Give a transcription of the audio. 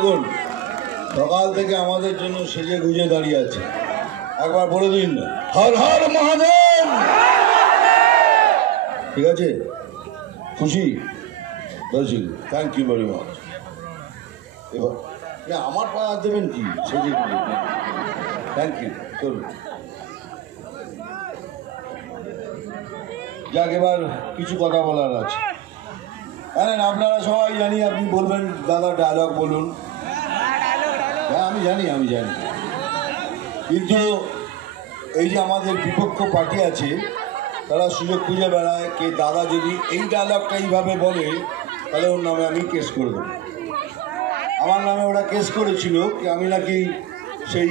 দেখুন সকাল থেকে আমাদের জন্য সেজে গুজে দাঁড়িয়ে আছে, একবার বলে দিন না হর হর মহাদেব। ঠিক আছে, খুশি? বলছি থ্যাংক ইউ ভেরি মাচ। এবার আমার পাড়া দেবেন কি সেজে গুজে? Thank you. চলুন যাক, এবার কিছু কথা বলার আছে। জানেন আপনারা সবাই জানি, আপনি বলবেন দাদা ডায়লগ বলুন। হ্যাঁ আমি জানি কিন্তু এই যে আমাদের বিপক্ষ পার্টি আছে তারা সুযোগ খুঁজে বেড়ায় কে দাদা যদি এই ডায়লগটা এইভাবে বলে তাহলে ওর নামে আমি কেস করে দেবো। আমার নামে ওরা কেস করেছিল কি আমি নাকি সেই